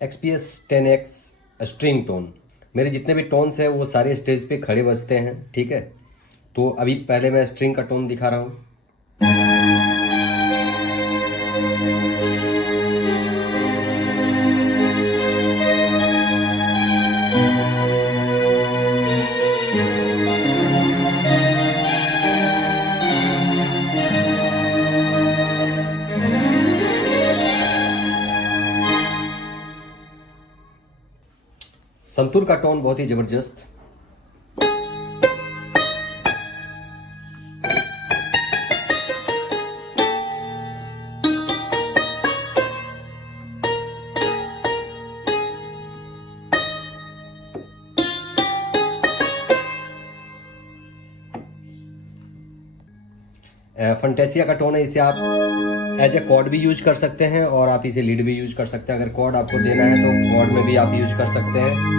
XPS 10X string tone. मेरे जितने भी टोन्स हैं वो सारे स्टेज पे खड़े बजते हैं, ठीक है। तो अभी पहले मैं स्ट्रिंग का टोन दिखा रहा हूँ। संतूर का टोन बहुत ही जबरदस्त। फंटेसिया का टोन है, इसे आप एज ए कॉर्ड भी यूज कर सकते हैं और आप इसे लीड भी यूज कर सकते हैं। अगर कॉर्ड आपको देना है तो कॉर्ड में भी आप यूज कर सकते हैं।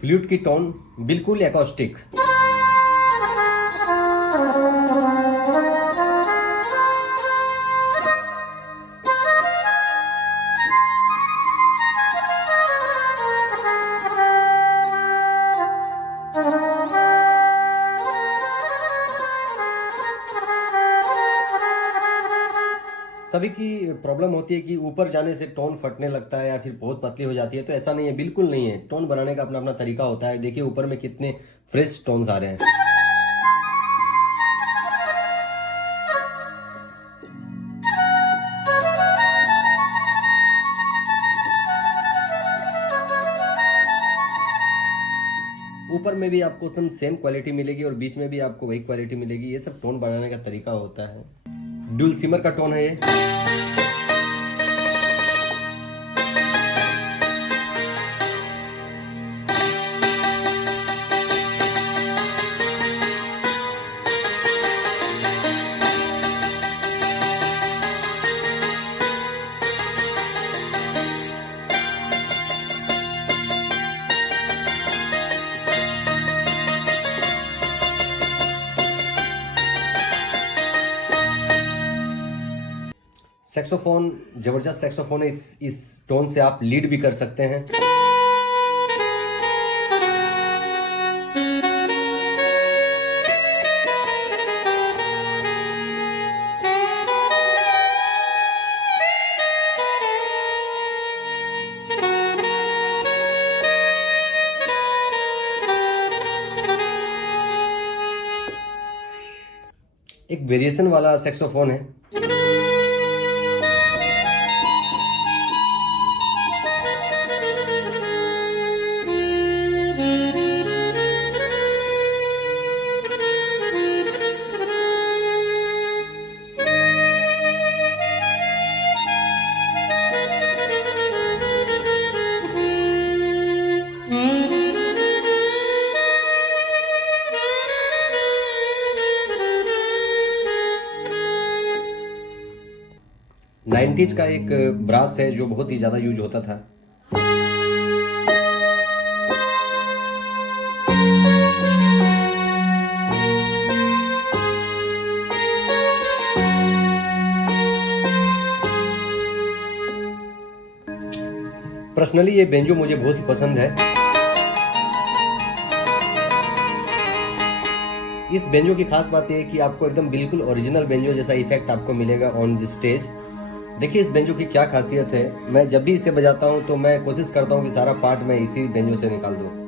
फ्लूट की टोन बिल्कुल एकॉस्टिक। सभी की प्रॉब्लम होती है कि ऊपर जाने से टोन फटने लगता है या फिर बहुत पतली हो जाती है, तो ऐसा नहीं है, बिल्कुल नहीं है। टोन बनाने का अपना अपना तरीका होता है। देखिए ऊपर में कितने फ्रेश टोन्स आ रहे हैं। ऊपर में भी आपको एकदम सेम क्वालिटी मिलेगी और बीच में भी आपको वही क्वालिटी मिलेगी। ये सब टोन बनाने का तरीका होता है। ड्यूल सिमर का टोन है ये। सेक्सोफोन जबरदस्त सेक्सोफोन है। इस टोन से आप लीड भी कर सकते हैं। एक वेरिएशन वाला सेक्सोफोन है। नाइन्टीज का एक ब्रास है जो बहुत ही ज्यादा यूज होता था। पर्सनली ये बेंजो मुझे बहुत ही पसंद है। इस बेंजो की खास बात यह है कि आपको एकदम बिल्कुल ओरिजिनल बेंजो जैसा इफेक्ट आपको मिलेगा ऑन द स्टेज। देखिए इस बेंजो की क्या खासियत है। मैं जब भी इसे बजाता हूं तो मैं कोशिश करता हूं कि सारा पार्ट मैं इसी बेंजो से निकाल दूं।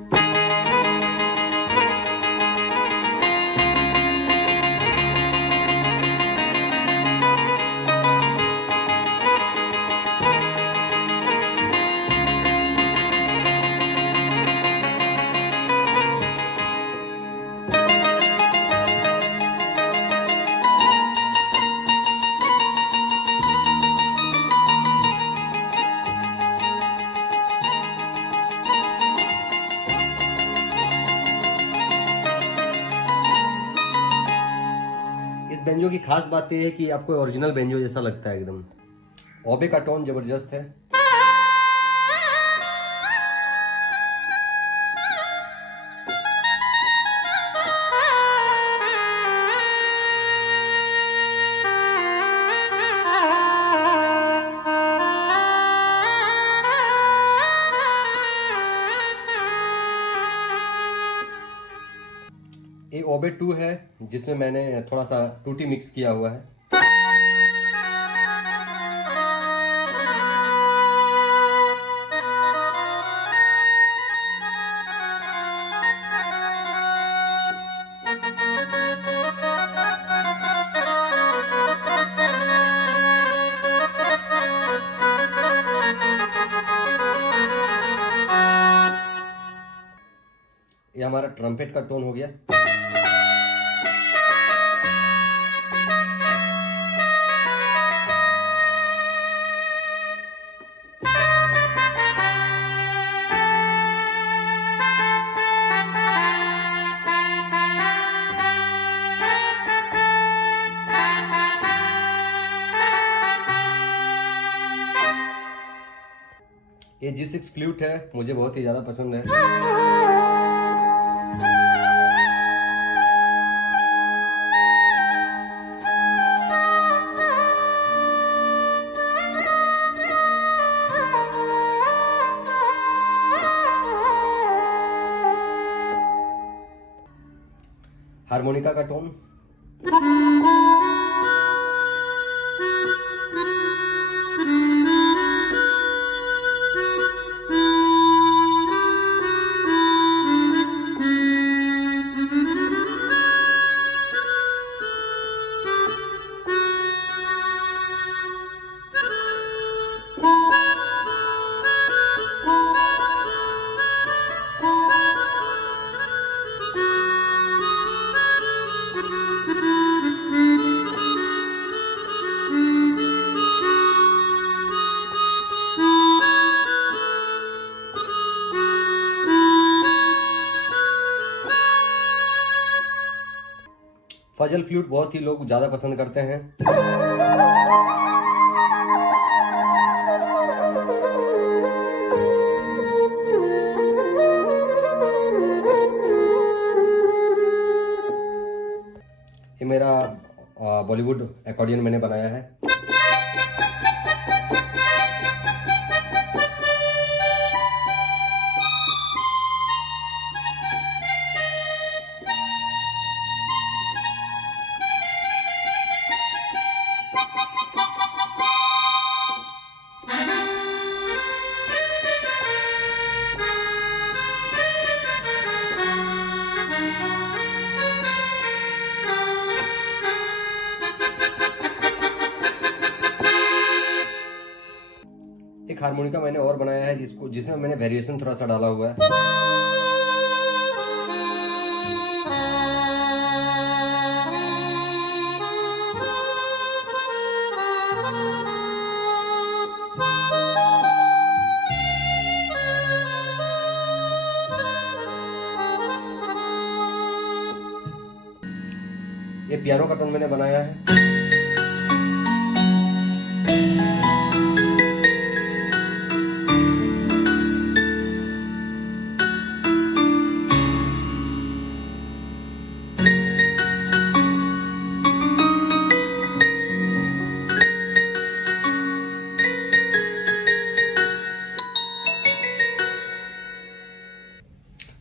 इस बेंजो की खास बात यह है कि आपको ओरिजिनल बेंजो जैसा लगता है एकदम। ओबे का टोन जबरदस्त है। ओबे 2 है जिसमें मैंने थोड़ा सा टूटी मिक्स किया हुआ है। ये हमारा ट्रम्पेट का टोन हो गया। ये G6 फ्लूट है, मुझे बहुत ही ज़्यादा पसंद है। हारमोनिका का टोन, फजल फ्लूट बहुत ही लोग ज़्यादा पसंद करते हैं। ये मेरा बॉलीवुड अकॉर्डियन मैंने बनाया है। एक हारमोनिका मैंने और बनाया है जिसमें मैंने वेरिएशन थोड़ा सा डाला हुआ है। ये पियानो का टोन मैंने बनाया है।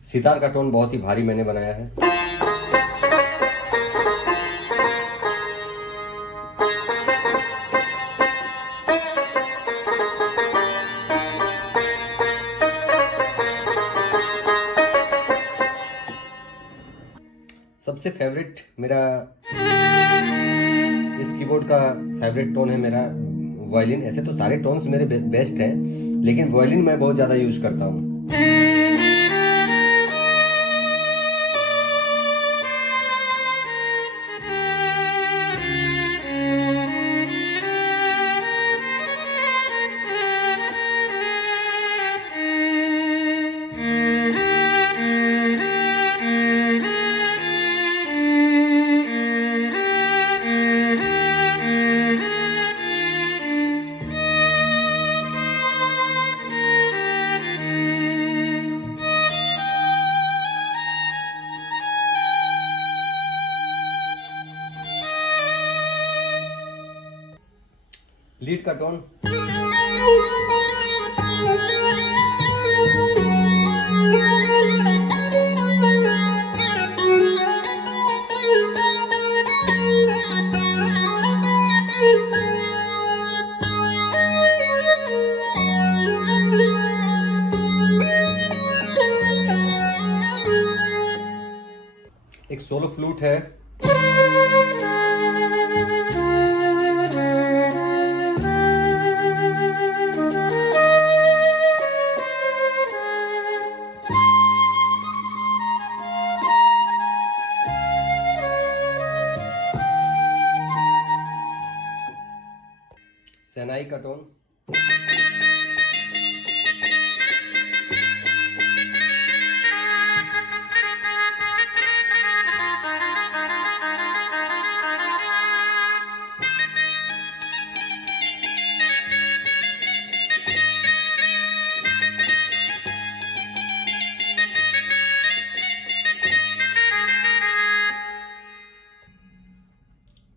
सितार का टोन बहुत ही भारी मैंने बनाया है। सबसे फेवरेट मेरा इस कीबोर्ड का फेवरेट टोन है मेरा वायलिन। ऐसे तो सारे टोन्स मेरे बेस्ट हैं, लेकिन वायलिन मैं बहुत ज़्यादा यूज करता हूँ। लीड का टोन, सोलो फ्लूट है। शहनाई का टोन।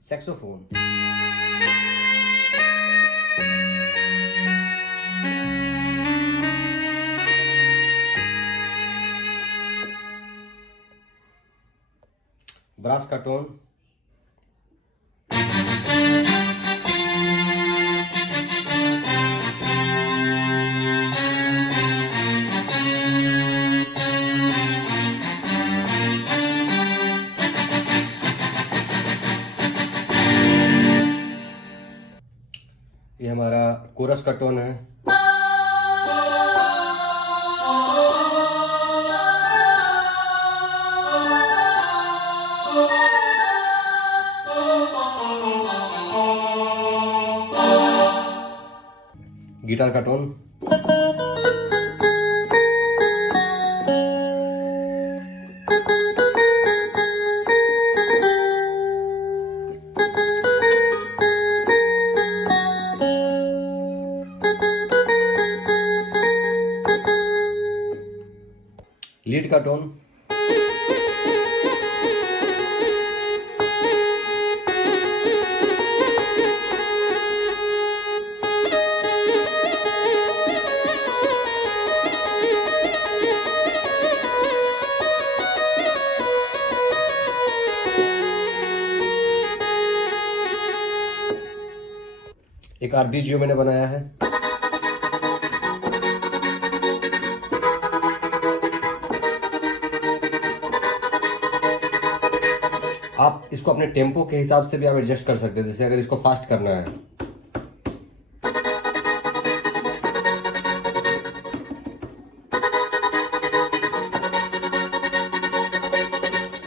सैक्सोफोन। ब्रास का टोन। ये हमारा कोरस का टोन है। गिटार का टोन। लीड का टोन। एक आरपीजियो मैंने बनाया है। आप इसको अपने टेम्पो के हिसाब से भी आप एडजस्ट कर सकते हैं, जैसे अगर इसको फास्ट करना है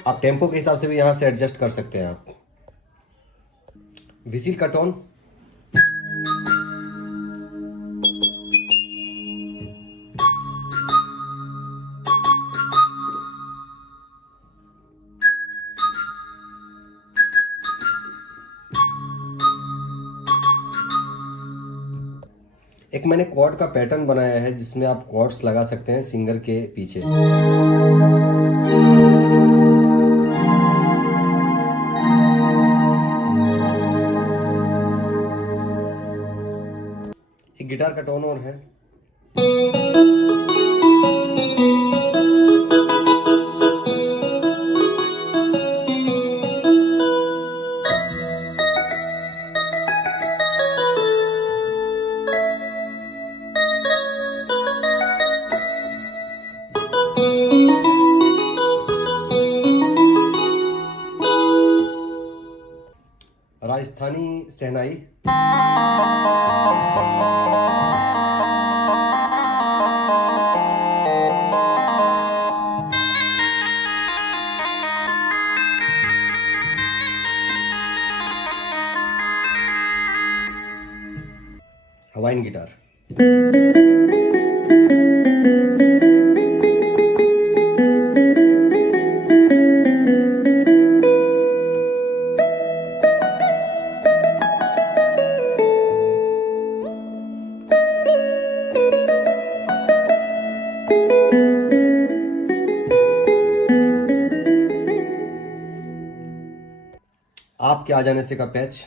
आप टेम्पो के हिसाब से भी यहां से एडजस्ट कर सकते हैं आप। विसिल का टोन। एक मैंने कॉर्ड का पैटर्न बनाया है जिसमें आप कॉर्ड्स लगा सकते हैं सिंगर के पीछे। एक गिटार का टोन और है। राजस्थानी शहनाई। Hawaiian guitar. आपके आ जाने से का पैच।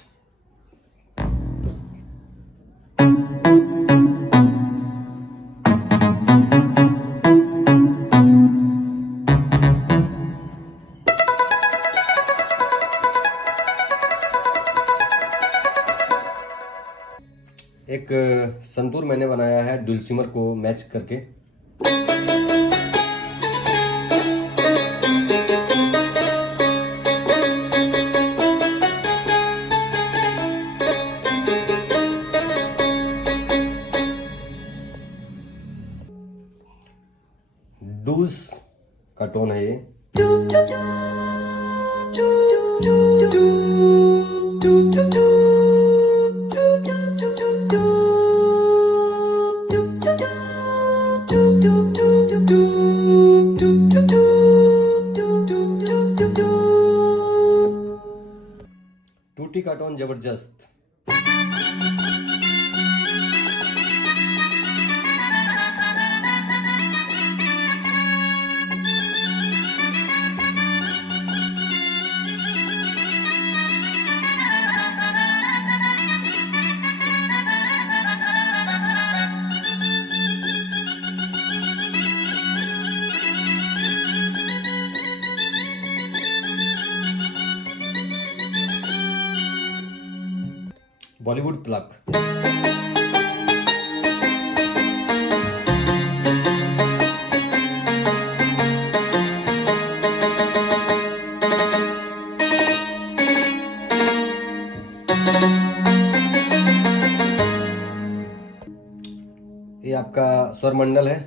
एक संतूर मैंने बनाया है डुलसिमर को मैच करके। डूस का टोन है ये। टूटी का टोन जबरदस्त। बॉलीवुड प्लक। ये आपका स्वर मंडल है।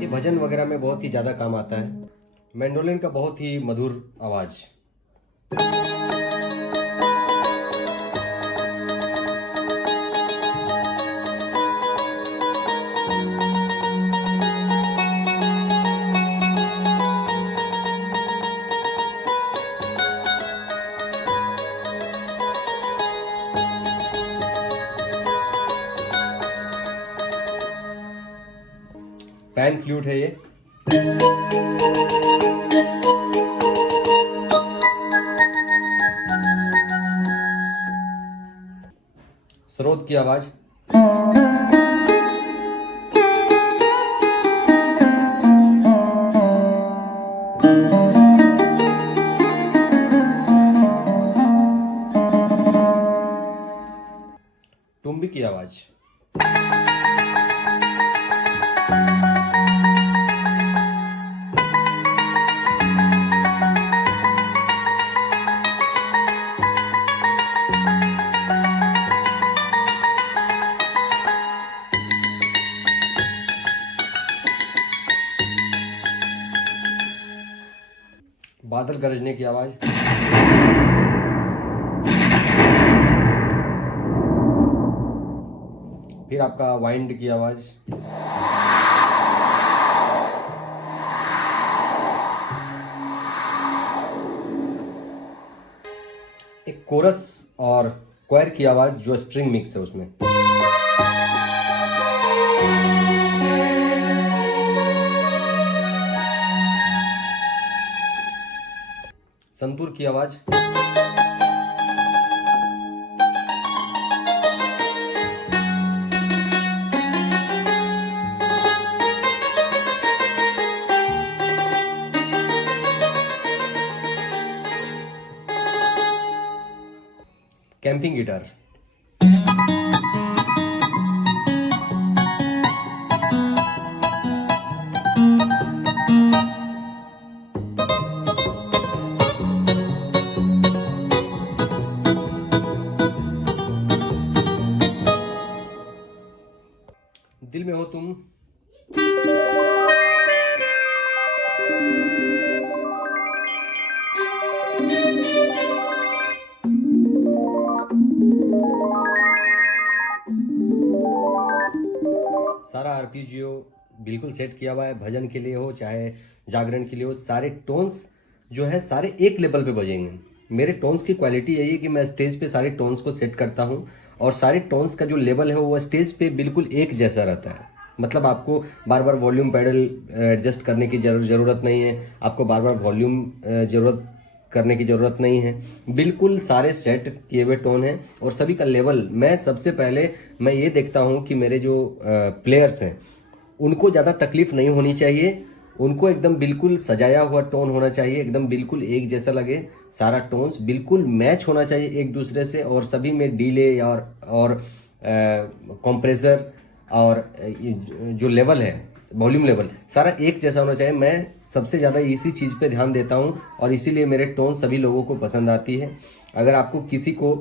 ये भजन वगैरह में बहुत ही ज्यादा काम आता है। मैंडोलिन का बहुत ही मधुर आवाज। पैन फ्लूट है ये। स्रोत की आवाज। टुम्बी की आवाज। बादल गरजने की आवाज। फिर आपका वाइंड की आवाज। एक कोरस और क्वायर की आवाज जो स्ट्रिंग मिक्स है उसमें। संतूर की आवाज। Camping guitar. दिल में हो तुम। सारा आरपीजीओ बिल्कुल सेट किया हुआ है। भजन के लिए हो चाहे जागरण के लिए हो, सारे टोन्स जो है सारे एक लेवल पे बजेंगे। मेरे टोन्स की क्वालिटी यही है कि मैं स्टेज पे सारे टोन्स को सेट करता हूँ और सारे टोन्स का जो लेवल है वो स्टेज पे बिल्कुल एक जैसा रहता है। मतलब आपको बार बार वॉल्यूम पैडल एडजस्ट करने की जरूरत नहीं है, आपको बार बार वॉल्यूम करने की ज़रूरत नहीं है। बिल्कुल सारे सेट किए हुए टोन हैं और सभी का लेवल। मैं सबसे पहले मैं ये देखता हूँ कि मेरे जो प्लेयर्स हैं उनको ज़्यादा तकलीफ नहीं होनी चाहिए, उनको एकदम बिल्कुल सजाया हुआ टोन होना चाहिए, एकदम बिल्कुल एक जैसा लगे। सारा टोन्स बिल्कुल मैच होना चाहिए एक दूसरे से और सभी में डीले और कंप्रेसर और जो लेवल है वॉल्यूम लेवल सारा एक जैसा होना चाहिए। मैं सबसे ज़्यादा इसी चीज़ पे ध्यान देता हूँ और इसीलिए मेरे टोन सभी लोगों को पसंद आती है। अगर आपको किसी को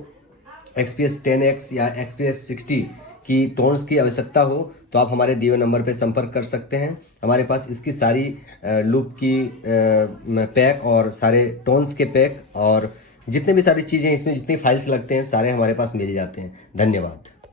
XPS 10X या XPS 60 की टोन्स की आवश्यकता हो तो आप हमारे दिए हुए नंबर पे संपर्क कर सकते हैं। हमारे पास इसकी सारी लूप की पैक और सारे टोन्स के पैक और जितने भी सारी चीज़ें इसमें जितनी फाइल्स लगते हैं सारे हमारे पास मिल जाते हैं। धन्यवाद।